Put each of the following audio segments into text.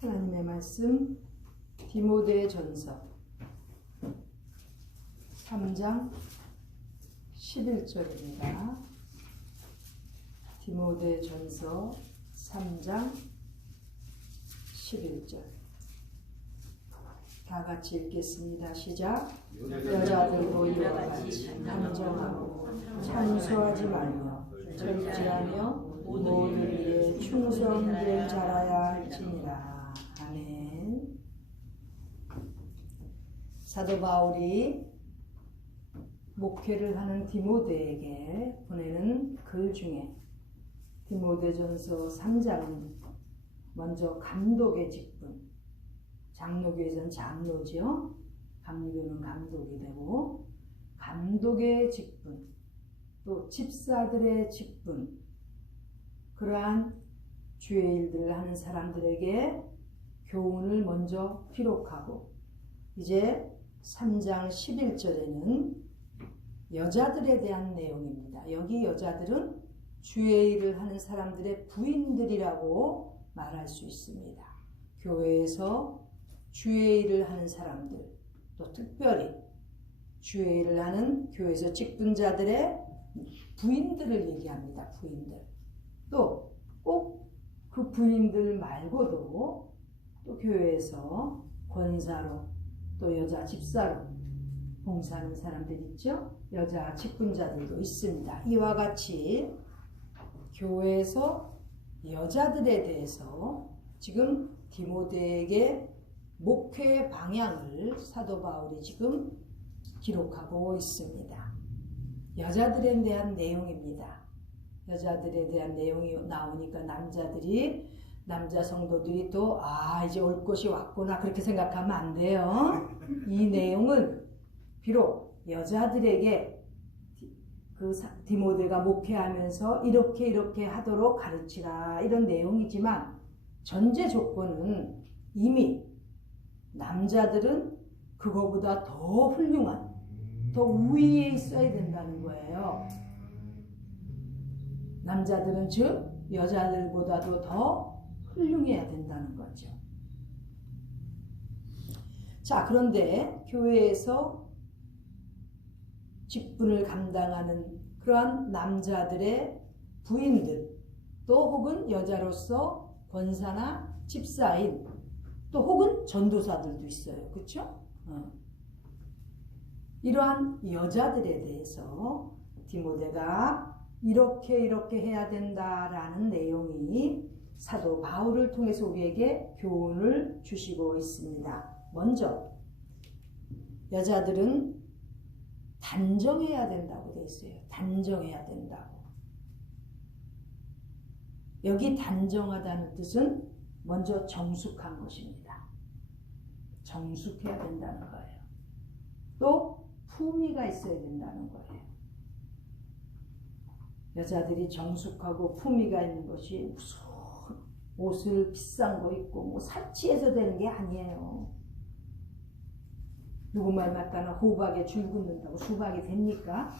하나님의 말씀 디모데전서 3장 11절입니다. 디모데전서 3장 11절 다 같이 읽겠습니다. 시작. 여자들도 이와 같이 단정하고 찬소하지 말며 절제하며 모든 일에 충성될 자라야 할지니라. 아멘. 사도 바울이 목회를 하는 디모데에게 보내는 글 중에 디모데전서 3장은 먼저 감독의 직분, 장로교에서는 장로지요. 감리교는 감독이 되고 감독의 직분, 또 집사들의 직분, 그러한 주의 일들을 하는 사람들에게 교훈을 먼저 기록하고 이제 3장 11절에는 여자들에 대한 내용입니다. 여기 여자들은 주의 일을 하는 사람들의 부인들이라고 말할 수 있습니다. 교회에서 주의 일을 하는 사람들, 또 특별히 주의 일을 하는 교회에서 직분자들의 부인들을 얘기합니다. 부인들. 또 꼭 그 부인들 말고도 또 교회에서 권사로 또 여자 집사로 봉사하는 사람들 있죠. 여자 직분자들도 있습니다. 이와 같이 교회에서 여자들에 대해서 지금 디모데에게 목회의 방향을 사도 바울이 지금 기록하고 있습니다. 여자들에 대한 내용입니다. 여자들에 대한 내용이 나오니까 남자 성도들이 또 이제 올 것이 왔구나 그렇게 생각하면 안 돼요. 이 내용은 비록 여자들에게 그 디모데가 목회하면서 이렇게 하도록 가르치라 이런 내용이지만 전제 조건은 이미 남자들은 그거보다 더 훌륭한 더 우위에 있어야 된다는 거예요. 남자들은 즉 여자들보다도 더 훌륭해야 된다는 거죠. 자, 그런데 교회에서 직분을 감당하는 그러한 남자들의 부인들, 또 혹은 여자로서 권사나 집사인, 또 혹은 전도사들도 있어요. 그렇죠? 이러한 여자들에 대해서 디모데가 이렇게 해야 된다라는 내용이 사도 바울을 통해서 우리에게 교훈을 주시고 있습니다. 먼저 여자들은 단정해야 된다고 되어 있어요. 단정해야 된다고. 여기 단정하다는 뜻은 먼저 정숙한 것입니다. 정숙해야 된다는 거예요. 또 품위가 있어야 된다는 거예요. 여자들이 정숙하고 품위가 있는 것이 무슨 옷을 비싼 거 입고 뭐 사치해서 되는 게 아니에요. 누구 말 맞다나 호박에 줄 긋는다고 수박이 됩니까?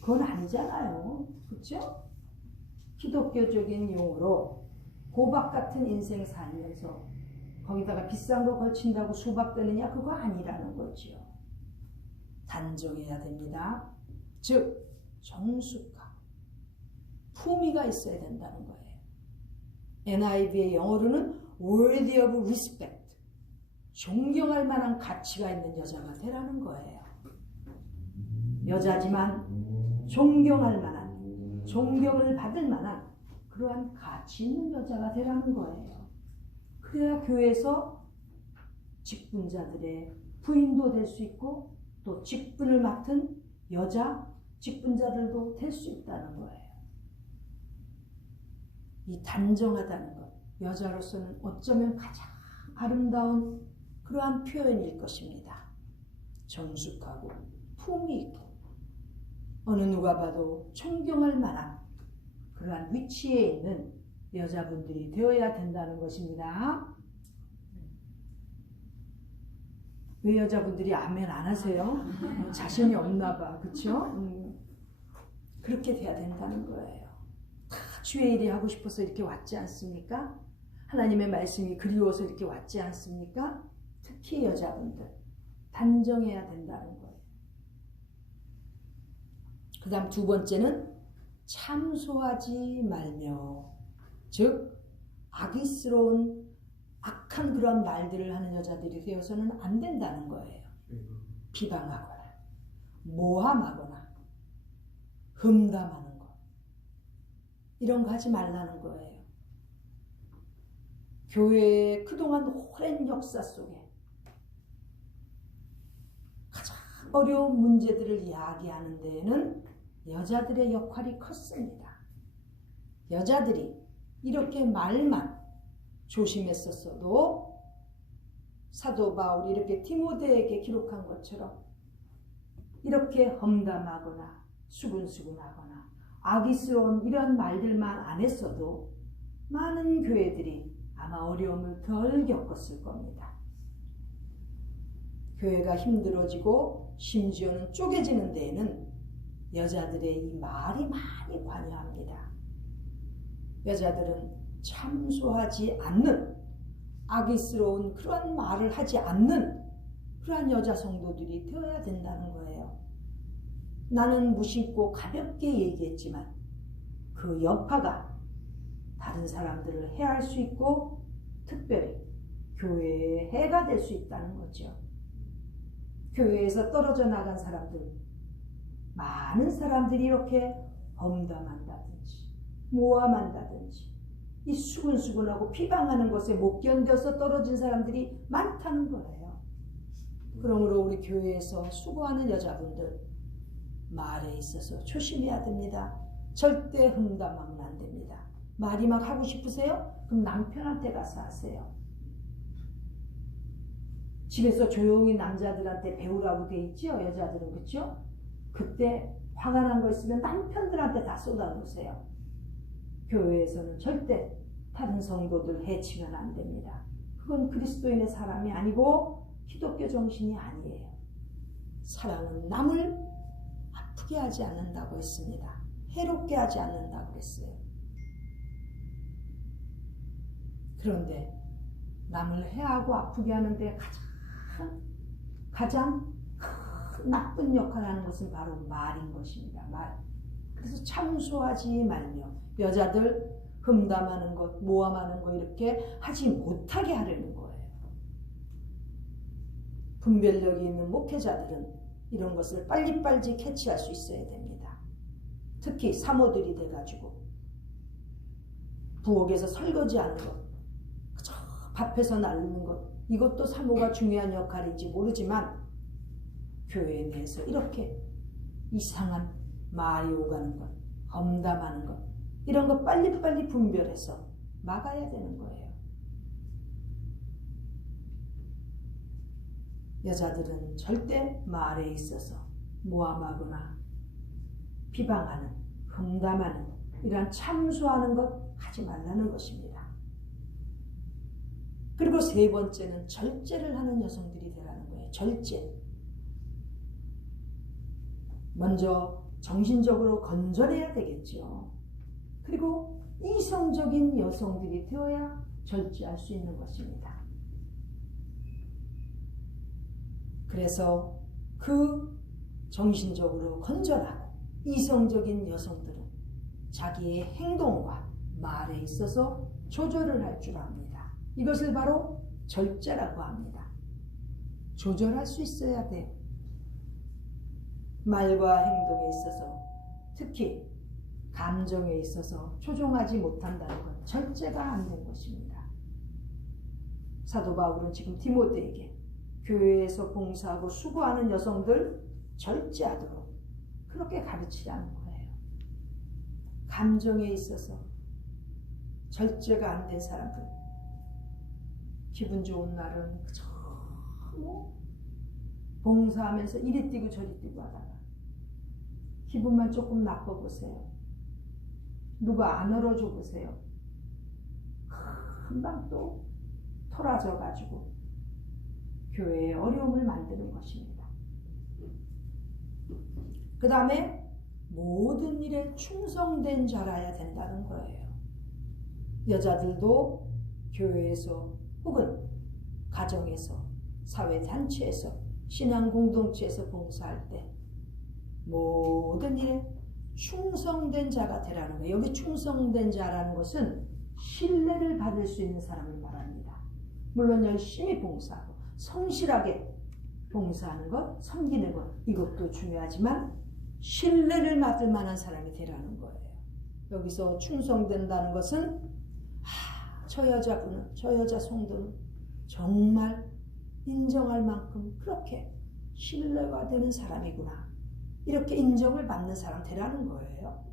그건 아니잖아요. 그렇죠? 기독교적인 용어로 호박 같은 인생 살면서 거기다가 비싼 거 걸친다고 수박 되느냐? 그거 아니라는 거죠. 단정해야 됩니다. 즉 정숙하고 품위가 있어야 된다는 거예요. NIV의 영어로는 worthy of respect, 존경할 만한 가치가 있는 여자가 되라는 거예요. 여자지만 존경할 만한, 존경을 받을 만한 그러한 가치 있는 여자가 되라는 거예요. 그래야 교회에서 직분자들의 부인도 될 수 있고 또 직분을 맡은 여자 직분자들도 될 수 있다는 거예요. 이 단정하다는 것, 여자로서는 어쩌면 가장 아름다운 그러한 표현일 것입니다. 정숙하고 품위 있고 어느 누가 봐도 존경할 만한 그러한 위치에 있는 여자분들이 되어야 된다는 것입니다. 왜 여자분들이 아멘 안 하세요? 자신이 없나 봐. 그렇죠? 그렇게 돼야 된다는 거예요. 다 주의 일이 하고 싶어서 이렇게 왔지 않습니까? 하나님의 말씀이 그리워서 이렇게 왔지 않습니까? 특히 여자분들 단정해야 된다는 거예요. 그 다음 두 번째는 참소하지 말며, 즉 악의스러운 악한 그런 말들을 하는 여자들이 되어서는 안 된다는 거예요. 비방하거나 모함하거나 흠담하는 것, 이런 거 하지 말라는 거예요. 교회의 그동안 오랜 역사 속에 가장 어려운 문제들을 이야기하는 데에는 여자들의 역할이 컸습니다. 여자들이 이렇게 말만 조심했었어도 사도 바울이 이렇게 디모데에게 기록한 것처럼 이렇게 험담하거나 수군수군하거나 악의스러운 이런 말들만 안 했어도 많은 교회들이 아마 어려움을 덜 겪었을 겁니다. 교회가 힘들어지고 심지어는 쪼개지는 데에는 여자들의 이 말이 많이 관여합니다. 여자들은 참소하지 않는, 악의스러운 그런 말을 하지 않는 그러한 여자 성도들이 되어야 된다는 거예요. 나는 무심코 가볍게 얘기했지만 그 여파가 다른 사람들을 해할 수 있고 특별히 교회에 해가 될 수 있다는 거죠. 교회에서 떨어져 나간 사람들, 많은 사람들이 이렇게 험담한다든지 모함한다든지 이 수근수근하고 비방하는 것에 못 견뎌서 떨어진 사람들이 많다는 거예요. 그러므로 우리 교회에서 수고하는 여자분들 말에 있어서 조심해야 됩니다. 절대 험담하면 안 됩니다. 말이 막 하고 싶으세요? 그럼 남편한테 가서 하세요. 집에서 조용히 남자들한테 배우라고 돼 있죠? 여자들은, 그렇죠? 그때 화가 난 거 있으면 남편들한테 다 쏟아놓으세요. 교회에서는 절대 다른 성도들 해치면 안 됩니다. 그건 그리스도인의 사람이 아니고 기독교 정신이 아니에요. 사랑은 남을 아프게 하지 않는다고 했습니다. 해롭게 하지 않는다고 했어요. 그런데 남을 해하고 아프게 하는데 가장 나쁜 역할을 하는 것은 바로 말인 것입니다. 말. 그래서 참소하지 말며, 여자들 흠담하는 것, 모함하는 것 이렇게 하지 못하게 하려는 거예요. 분별력이 있는 목회자들은 이런 것을 빨리빨리 캐치할 수 있어야 됩니다. 특히 사모들이 돼가지고 부엌에서 설거지하는 것, 그저 밥해서 나르는 것, 이것도 사모가 중요한 역할인지 모르지만 교회 내에서 이렇게 이상한 말이 오가는 것, 험담하는 것, 이런 거 빨리빨리 분별해서 막아야 되는 거예요. 여자들은 절대 말에 있어서 모함하거나 비방하는, 험담하는, 이런 참소하는 것 하지 말라는 것입니다. 그리고 세 번째는 절제를 하는 여성들이 되라는 거예요. 절제. 먼저 정신적으로 건전해야 되겠죠. 그리고 이성적인 여성들이 되어야 절제할 수 있는 것입니다. 그래서 그 정신적으로 건전하고 이성적인 여성들은 자기의 행동과 말에 있어서 조절을 할 줄 압니다. 이것을 바로 절제라고 합니다. 조절할 수 있어야 돼요. 말과 행동에 있어서, 특히 감정에 있어서 조종하지 못한다는 건 절제가 안 된 것입니다. 사도 바울은 지금 디모데에게 교회에서 봉사하고 수고하는 여성들 절제하도록 그렇게 가르치라는 거예요. 감정에 있어서 절제가 안 된 사람들, 기분 좋은 날은 그저 봉사하면서 이리 뛰고 저리 뛰고 하다가 기분만 조금 나빠보세요. 누가 안 얼어줘 보세요. 금방 또 토라져 가지고 교회에 어려움을 만드는 것입니다. 그 다음에 모든 일에 충성된 자라야 된다는 거예요. 여자들도 교회에서 혹은 가정에서, 사회단체에서, 신앙공동체에서 봉사할 때 모든 일에 충성된 자가 되라는 거예요. 여기 충성된 자라는 것은 신뢰를 받을 수 있는 사람을 말합니다. 물론 열심히 봉사하고 성실하게 봉사하는 것, 섬기는 것, 이것도 중요하지만 신뢰를 받을 만한 사람이 되라는 거예요. 여기서 충성된다는 것은 저 여자분은, 저 여자 성도는 정말 인정할 만큼 그렇게 신뢰가 되는 사람이구나, 이렇게 인정을 받는 사람 되라는 거예요.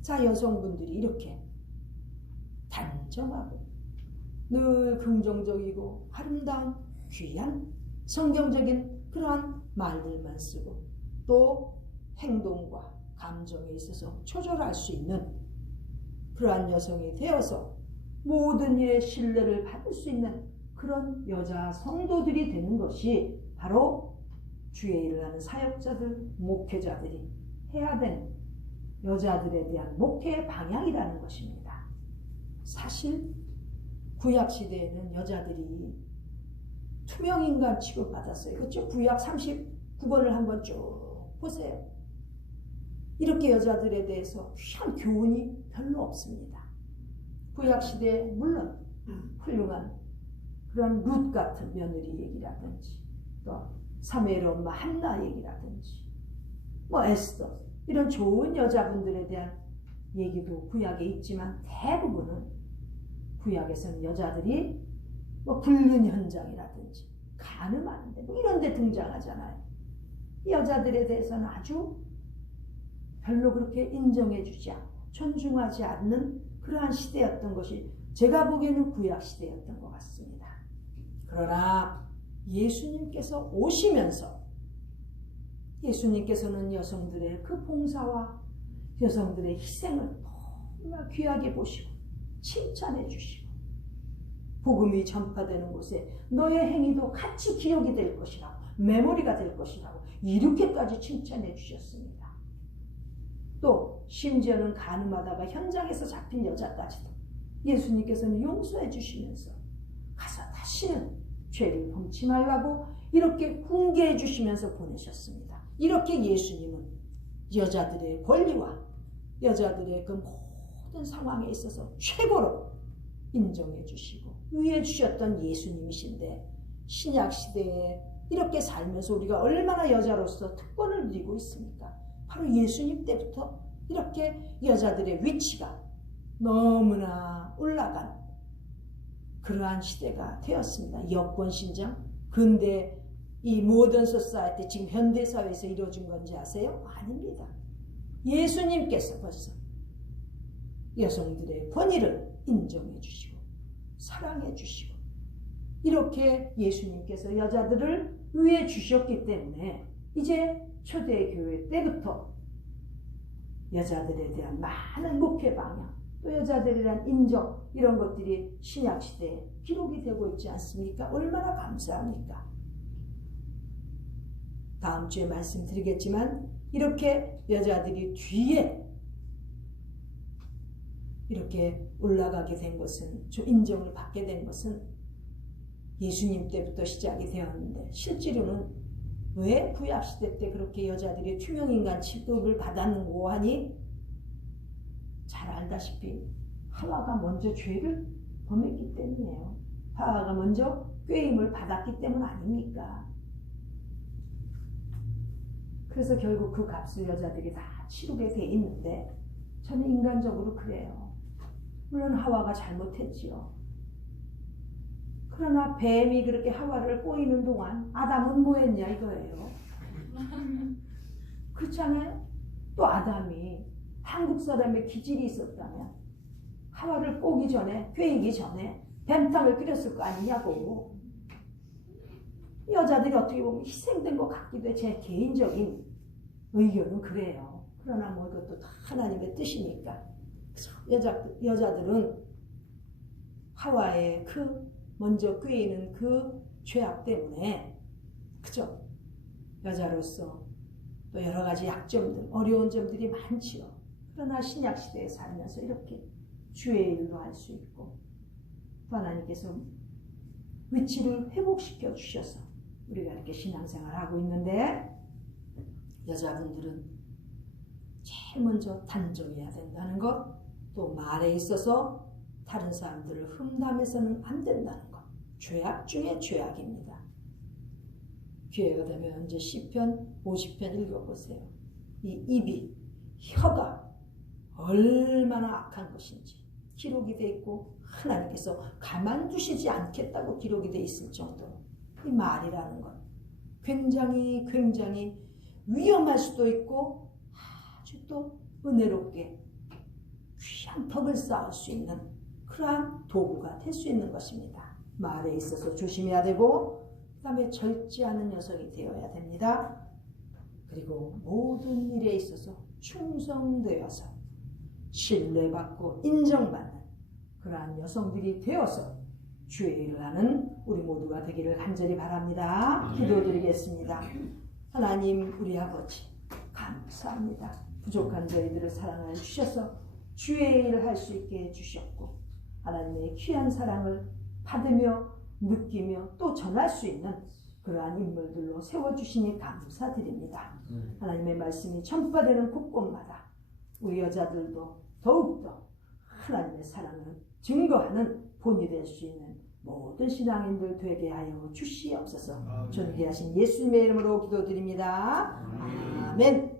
자, 여성분들이 이렇게 단정하고 늘 긍정적이고 아름다운 귀한 성경적인 그러한 말들만 쓰고 또 행동과 감정에 있어서 초절할 수 있는 그러한 여성이 되어서 모든 일에 신뢰를 받을 수 있는 그런 여자 성도들이 되는 것이 바로 주의 일을 하는 사역자들, 목회자들이 해야 되는 여자들에 대한 목회의 방향이라는 것입니다. 사실 구약시대에는 여자들이 투명인간 취급받았어요. 그렇죠? 구약 39번을 한번 쭉 보세요. 이렇게 여자들에 대해서 귀한 교훈이 별로 없습니다. 구약시대에 물론 훌륭한 그런 룻 같은 며느리 얘기라든지 또 사무엘 엄마 한나 얘기라든지 뭐 에스더 이런 좋은 여자분들에 대한 얘기도 구약에 있지만 대부분은 구약에서는 여자들이 뭐 불륜 현장이라든지 간음하는데 뭐 이런 데 등장하잖아요. 이 여자들에 대해서는 아주 별로 그렇게 인정해주지 않고 존중하지 않는 그러한 시대였던 것이 제가 보기에는 구약 시대였던 것 같습니다. 그러나 예수님께서 오시면서 예수님께서는 여성들의 그 봉사와 여성들의 희생을 정말 귀하게 보시고 칭찬해 주시고 복음이 전파되는 곳에 너의 행위도 같이 기억이 될 것이라고, 메모리가 될 것이라고 이렇게까지 칭찬해 주셨습니다. 또 심지어는 간음하다가 현장에서 잡힌 여자까지도 예수님께서는 용서해 주시면서 가서 다시는 죄를 범치 말라고 이렇게 훈계해 주시면서 보내셨습니다. 이렇게 예수님은 여자들의 권리와 여자들의 그 모든 상황에 있어서 최고로 인정해 주시고 위해 주셨던 예수님이신데, 신약시대에 이렇게 살면서 우리가 얼마나 여자로서 특권을 누리고 있습니까? 바로 예수님 때부터 이렇게 여자들의 위치가 너무나 올라간 그러한 시대가 되었습니다. 여권신장, 근대 이 모던 소사이티, 지금 현대사회에서 이루어진 건지 아세요? 아닙니다. 예수님께서 벌써 여성들의 권위를 인정해 주시고 사랑해 주시고 이렇게 예수님께서 여자들을 위해 주셨기 때문에 이제 초대교회 때부터 여자들에 대한 많은 목회 방향, 또 여자들에 대한 인정, 이런 것들이 신약시대에 기록이 되고 있지 않습니까? 얼마나 감사합니까? 다음 주에 말씀드리겠지만 이렇게 여자들이 뒤에 이렇게 올라가게 된 것은, 인정을 받게 된 것은 예수님 때부터 시작이 되었는데, 실제로는 왜 구약시대 때 그렇게 여자들이 투명인간 취급을 받았는고 하니, 잘 알다시피 하와가 먼저 죄를 범했기 때문이에요. 하와가 먼저 꾀임을 받았기 때문 아닙니까? 그래서 결국 그 값을 여자들이 다 치르게 돼 있는데, 저는 인간적으로 그래요. 물론 하와가 잘못했지요. 그러나 뱀이 그렇게 하와를 꼬이는 동안 아담은 뭐 했냐 이거예요. 그렇잖아요? 또 아담이 한국 사람의 기질이 있었다면 하와를 꼬기 전에, 꿰이기 전에 뱀탕을 끓였을 거 아니냐고. 여자들이 어떻게 보면 희생된 것 같기도 해. 제 개인적인 의견은 그래요. 그러나 뭐 이것도 다 하나님의 뜻이니까. 여자들은 하와의 그 먼저 꾀이는 그 죄악 때문에, 그죠? 여자로서 또 여러 가지 약점들, 어려운 점들이 많지요. 그러나 신약시대에 살면서 이렇게 주의 일도 할 수 있고 또 하나님께서 위치를 회복시켜 주셔서 우리가 이렇게 신앙생활을 하고 있는데, 여자분들은 제일 먼저 단정해야 된다는 것, 또 말에 있어서 다른 사람들을 흠담해서는 안 된다는 것, 죄악 중에 죄악입니다. 기회가 되면 이제 시편 50편 읽어보세요. 이 입이, 혀가 얼마나 악한 것인지 기록이 되어 있고, 하나님께서 가만두시지 않겠다고 기록이 되어 있을 정도로 이 말이라는 것 굉장히 위험할 수도 있고 아주 또 은혜롭게 귀한 덕을 쌓을 수 있는 그러한 도구가 될 수 있는 것입니다. 말에 있어서 조심해야 되고, 그 다음에 절제하는 여성이 되어야 됩니다. 그리고 모든 일에 있어서 충성되어서 신뢰받고 인정받는 그러한 여성들이 되어서 주의 일을 하는 우리 모두가 되기를 간절히 바랍니다. 기도드리겠습니다. 하나님, 우리 아버지 감사합니다. 부족한 저희들을 사랑하여 주셔서 주의 일을 할 수 있게 해주셨고, 하나님의 귀한 사랑을 받으며 느끼며 또 전할 수 있는 그러한 인물들로 세워주시니 감사드립니다. 하나님의 말씀이 전파가 되는 곳곳마다 우리 여자들도 더욱더 하나님의 사랑을 증거하는 본이 될 수 있는 모든 신앙인들 되게 하여 주시옵소서. 존귀하신 예수님의 이름으로 기도드립니다. 아멘.